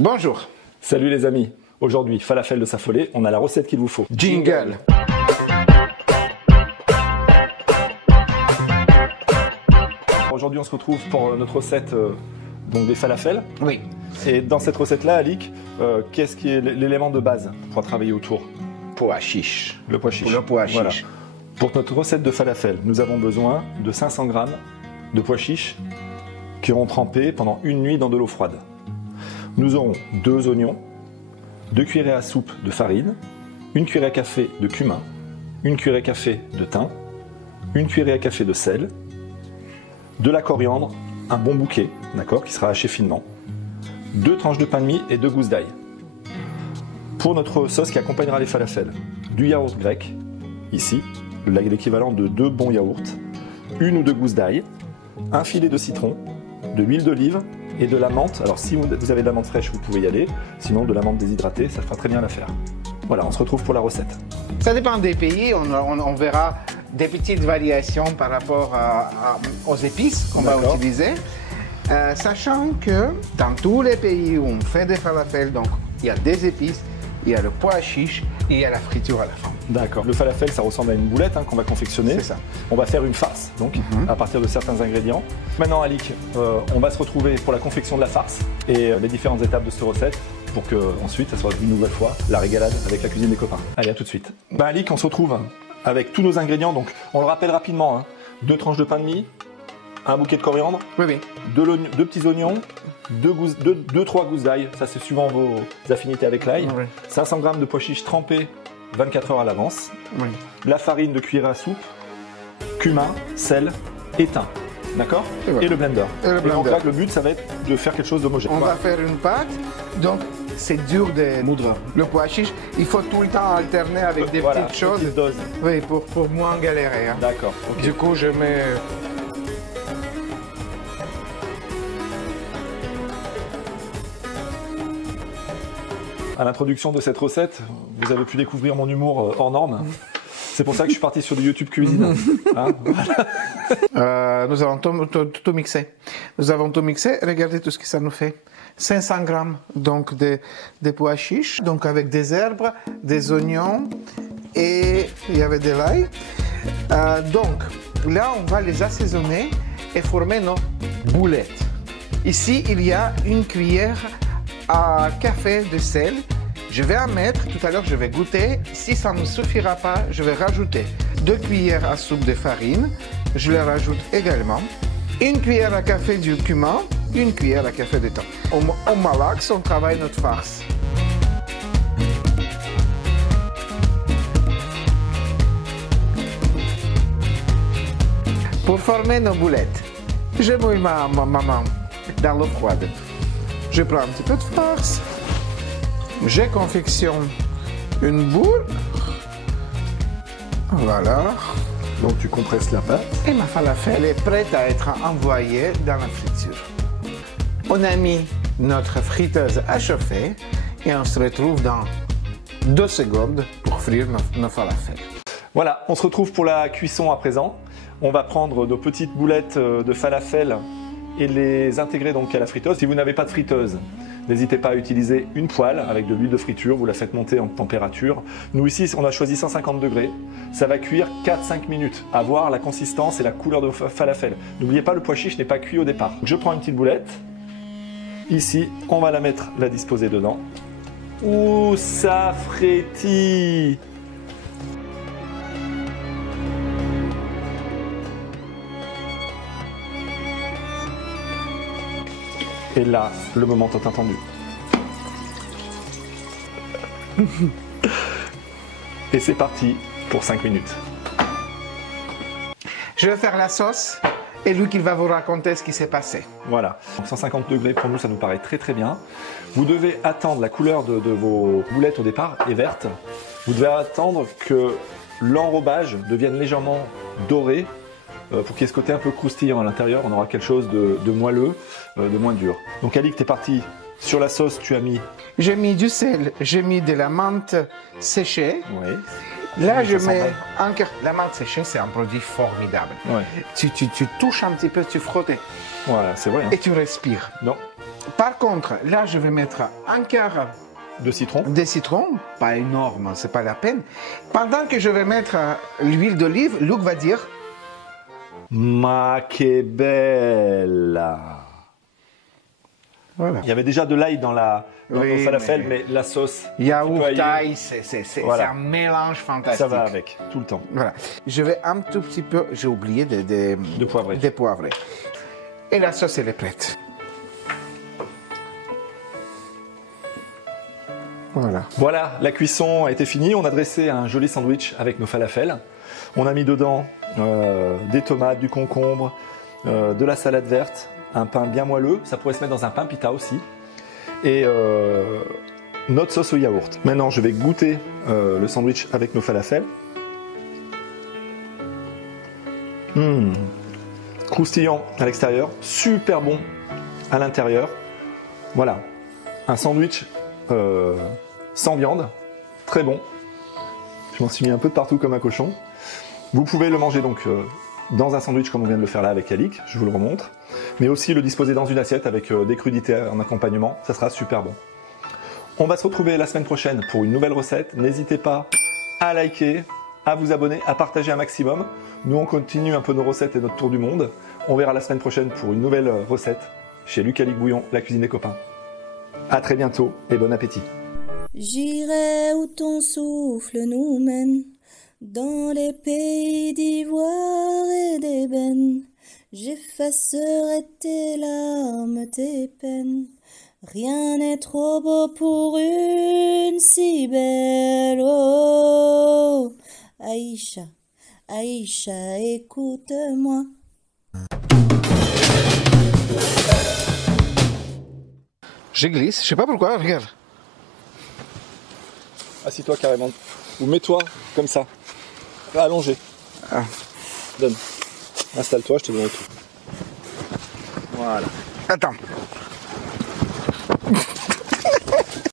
Bonjour. Salut les amis. Aujourd'hui, falafel de Safolé, on a la recette qu'il vous faut. Jingle. Aujourd'hui, on se retrouve pour notre recette donc des falafels. Oui. Et dans cette recette-là, Alik, qu'est-ce qui est l'élément de base pour travailler autour? Pois chiche. Le pois chiche. Pour le pois chiche. Voilà. Pour notre recette de falafel, nous avons besoin de 500 g de pois chiches qui auront trempé pendant une nuit dans de l'eau froide. Nous aurons 2 oignons, 2 cuillerées à soupe de farine, 1 cuillerée à café de cumin, 1 cuillerée à café de thym, 1 cuillerée à café de sel, de la coriandre, un bon bouquet, d'accord, qui sera haché finement, 2 tranches de pain de mie et 2 gousses d'ail. Pour notre sauce qui accompagnera les falafels, du yaourt grec, ici, l'équivalent de 2 bons yaourts, 1 ou 2 gousses d'ail, un filet de citron, de l'huile d'olive et de la menthe. Alors si vous avez de la menthe fraîche, vous pouvez y aller, sinon de la menthe déshydratée, ça fera très bien l'affaire. Voilà, on se retrouve pour la recette. Ça dépend des pays, on verra des petites variations par rapport aux épices qu'on va utiliser. Sachant que dans tous les pays où on fait des falafels, donc il y a des épices, il y a le pois chiche et il y a la friture à la fin. D'accord. Le falafel, ça ressemble à une boulette qu'on va confectionner. C'est ça. On va faire une farce, donc, à partir de certains ingrédients. Maintenant, Alik, on va se retrouver pour la confection de la farce et les différentes étapes de cette recette pour que ensuite, ça soit une nouvelle fois la régalade avec la cuisine des copains. Allez, à tout de suite. Alik, on se retrouve avec tous nos ingrédients. Donc, on le rappelle rapidement, 2 tranches de pain de mie, un bouquet de coriandre, Oui. 2 petits oignons, 3 gousses d'ail, ça c'est suivant vos affinités avec l'ail, 500 g de pois chiches trempés 24 heures à l'avance, la farine de cuillère à soupe, cumin, sel et thym, d'accord, et le blender. Et donc là, le but, ça va être de faire quelque chose d'homogène. On va faire une pâte, donc c'est dur de moudre. Le pois chiche, il faut tout le temps alterner avec des petites choses. Petite dose. Oui, pour moins galérer. D'accord. Okay. Du coup, je mets... À l'introduction de cette recette, vous avez pu découvrir mon humour hors norme. C'est pour ça que je suis parti sur du YouTube cuisine. Nous avons tout mixé. Nous avons tout mixé. Regardez tout ce que ça nous fait. 500 grammes donc de pois chiches, donc avec des herbes, des oignons et il y avait de l'ail. Donc là, on va les assaisonner et former nos boulettes. Ici, il y a une cuillère à café de sel. Je vais en mettre, tout à l'heure je vais goûter. Si ça ne suffira pas, je vais rajouter 2 cuillères à soupe de farine. Je les rajoute également. 1 cuillère à café du cumin, 1 cuillère à café de thym. On malaxe, on travaille notre farce. Pour former nos boulettes, je mouille ma main dans l'eau froide. Je prends un petit peu de farce, je confectionne une boule, voilà. Donc tu compresses la pâte. Et ma falafel est prête à être envoyée dans la friture. On a mis notre friteuse à chauffer et on se retrouve dans 2 secondes pour frire nos falafels. Voilà, on se retrouve pour la cuisson à présent. On va prendre nos petites boulettes de falafel et les intégrer donc à la friteuse. Si vous n'avez pas de friteuse, n'hésitez pas à utiliser une poêle avec de l'huile de friture, vous la faites monter en température. Nous ici, on a choisi 150 degrés. Ça va cuire 4-5 minutes, à voir la consistance et la couleur de falafel. N'oubliez pas, le pois chiche n'est pas cuit au départ. Je prends une petite boulette. Ici, on va la disposer dedans. Ouh, ça frétille! Et là, le moment tant attendu. Et c'est parti pour 5 minutes. Je vais faire la sauce et lui qui va vous raconter ce qui s'est passé. Voilà, donc 150 degrés pour nous, ça nous paraît très bien. Vous devez attendre, la couleur de vos boulettes au départ est verte. Vous devez attendre que l'enrobage devienne légèrement doré pour qu'il y ait ce côté un peu croustillant à l'intérieur. On aura quelque chose de moelleux, de moins dur. Donc Alik, tu es parti sur la sauce, tu as mis... J'ai mis du sel, j'ai mis de la menthe séchée. Oui. Là, je mets encore... La menthe séchée, c'est un produit formidable. Ouais. Tu touches un petit peu, tu frottes. Voilà, c'est vrai. Et tu respires. Non. Par contre, là, je vais mettre un quart De citron. de citron, pas énorme, c'est pas la peine. Pendant que je vais mettre l'huile d'olive, Luc va dire Ma che bella. voilà. Il y avait déjà de l'ail dans Oui, nos falafels, mais la sauce. Yaourt, ail, ail, c'est Voilà. un mélange fantastique. Ça va avec, tout le temps. Voilà. Je vais un tout petit peu, j'ai oublié De poivrer. de poivrer. Et la sauce, elle est prête. Voilà. Voilà, la cuisson a été finie. On a dressé un joli sandwich avec nos falafels. On a mis dedans des tomates, du concombre, de la salade verte, un pain bien moelleux. Ça pourrait se mettre dans un pain pita aussi. Et notre sauce au yaourt. Maintenant, je vais goûter le sandwich avec nos falafels. Croustillant à l'extérieur, super bon à l'intérieur. Voilà, un sandwich sans viande, très bon. Je m'en suis mis un peu de partout comme un cochon. Vous pouvez le manger donc dans un sandwich comme on vient de le faire là avec Alix, je vous le remontre. Mais aussi le disposer dans une assiette avec des crudités en accompagnement, ça sera super bon. On va se retrouver la semaine prochaine pour une nouvelle recette. N'hésitez pas à liker, à vous abonner, à partager un maximum. Nous on continue un peu nos recettes et notre tour du monde. On verra la semaine prochaine pour une nouvelle recette chez Luc Alix Bouillon, la cuisine des copains. À très bientôt et bon appétit. J'irai où ton souffle nous mène, dans les pays d'ivoire et d'ébène. J'effacerai tes larmes, tes peines. Rien n'est trop beau pour une si belle. Oh, Aïcha, Aïcha, écoute-moi. Je glisse, je sais pas pourquoi, regarde. Assis-toi carrément. Ou mets-toi comme ça. Allongé. Ah. Donne. Installe-toi, je te donne tout. Voilà. Attends.